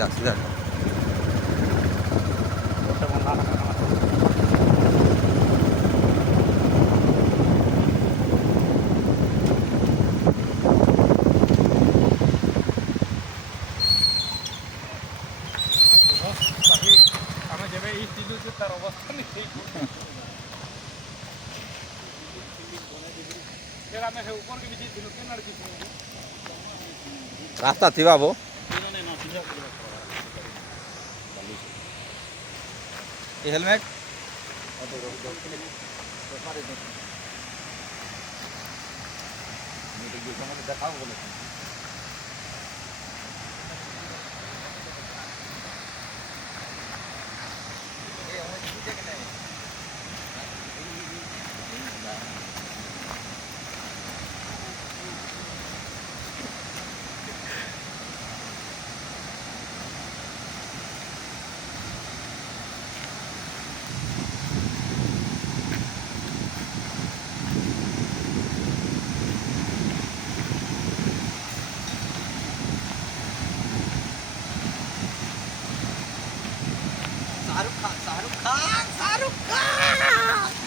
सीधा सीधा ଆମେ ଯେବେ ଏଇ ଚିଲୁଛୁ ତାର ଅବସ୍ଥା ନେଇ ଆମେ ସେ ଉପରକେ ବି ଯାଇଥିଲୁ କେନ୍ ଆଡ଼େ କିଛି रास्ता थी वो ये हेलमेट शाहरुख खान